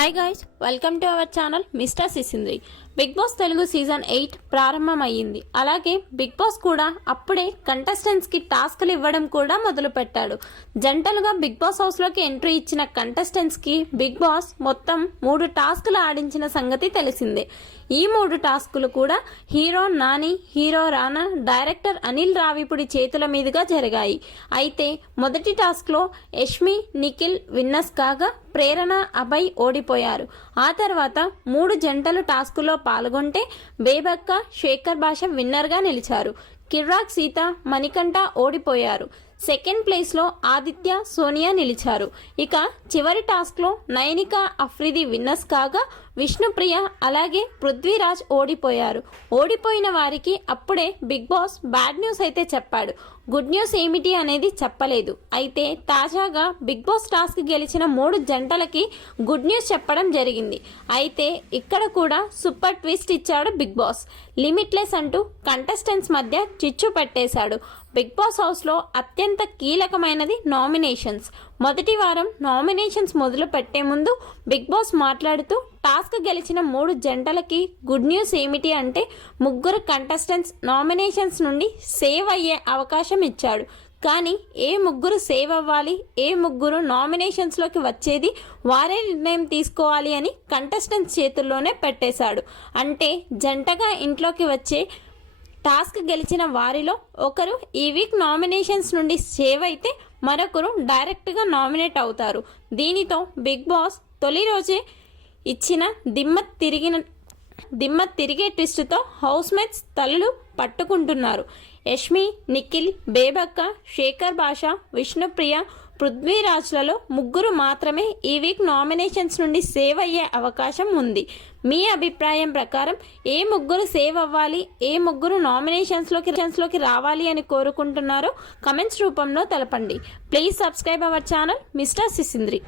Hi guys, welcome to our channel mister Sisindri. Bigg Boss Telugu season 8 ప్రారంభం అయ్యింది. అలాగే big boss కూడా అప్పుడే కంటెస్టెంట్స్ కి టాస్క్లు ఇవ్వడం కూడా మొదలు పెట్టాడు. జంటలుగా బిగ్ బాస్ హౌస్ లోకి ఎంట్రీ ఇచ్చిన కంటెస్టెంట్స్ కి బిగ్ బాస్ మొత్తం 3 టాస్క్లు ఆడించిన సంగతి తెలిసిందే. ఈ 3 టాస్కులు కూడా హీరో నాని, హీరో రానా, డైరెక్టర్ అనిల్ రావిపూడి చేతుల మీదుగా జరిగాయి. అయితే మొదటి టాస్క్ లో యష్మి, నిఖిల్ విన్నర్స్ కాగా ప్రేరణ, అభయ్ ఓడిపోయారు. ఆ తర్వాత 3 జంటలు టాస్కులో పాల్గొంటే బేబక్క, శేఖర్ భాష విన్నర్ గా నిలిచారు. కిర్రాక్, సీత, మణికంఠ ఓడిపోయారు. సెకండ్ ప్లేస్ లో ఆదిత్య, సోనియా నిలిచారు. ఇక చివరి టాస్క్ లో నైనిక, అఫ్రిది విన్నర్స్ కాగా విష్ణుప్రియ అలాగే పృథ్వీరాజ్ ఓడిపోయారు. ఓడిపోయిన వారికి అప్పుడే బిగ్ బాస్ బ్యాడ్ న్యూస్ అయితే చెప్పాడు. గుడ్ న్యూస్ ఏమిటి అనేది చెప్పలేదు. అయితే తాజాగా బిగ్ బాస్ టాస్క్ గెలిచిన 3 జంటలకి గుడ్ న్యూస్ చెప్పడం జరిగింది. అయితే ఇక్కడ కూడా సూపర్ ట్విస్ట్ ఇచ్చాడు బిగ్ బాస్. లిమిట్లెస్ అంటూ కంటెస్టెంట్స్ మధ్య చిచ్చు పెట్టేశాడు. బిగ్ బాస్ హౌస్ లో అత్యంత కీలకమైనది నామినేషన్స్. మొదటి వారం నామినేషన్స్ మొదలు పెట్టే ముందు బిగ్ బాస్ మాట్లాడుతూ టాస్క్ గెలిచిన 3 జంటలకి గుడ్ న్యూస్ ఏమిటి అంటే 3 కంటెస్టెంట్స్ నామినేషన్స్ నుండి సేవ్ అయ్యే అవకాశం ఇచ్చాడు. కానీ ఏ 3 సేవ్ అవ్వాలి, ఏ 3 నామినేషన్స్ లోకి వచ్చేది వారే నిర్ణయం తీసుకోవాలి అని కంటెస్టెంట్స్ చేతుల్లోనే పెట్టేశాడు. అంటే జంటగా ఇంట్లోకి వచ్చే టాస్క్ గెలిచిన వారిలో ఒకరు ఈ వీక్ నామినేషన్స్ నుండి సేవ్ అయితే మరొకరు డైరెక్ట్గా నామినేట్ అవుతారు. దీనితో బిగ్ బాస్ తొలి రోజే ఇచ్చిన దిమ్మ తిరిగే ట్విస్ట్తో హౌస్ మేట్స్ తలలు పట్టుకుంటున్నారు. యష్మి, నిఖిల్, బేబక్క, శేఖర్ భాష, విష్ణుప్రియ, పృథ్వీరాజ్లలో 3 మాత్రమే ఈ వీక్ నామినేషన్స్ నుండి సేవ్ అయ్యే అవకాశం ఉంది. మీ అభిప్రాయం ప్రకారం ఏ 3 సేవ్ అవ్వాలి, ఏ 3 నామినేషన్స్లోకి రావాలి అని కోరుకుంటున్నారో కమెంట్స్ రూపంలో తెలపండి. Please subscribe our channel mister సిసింద్రి.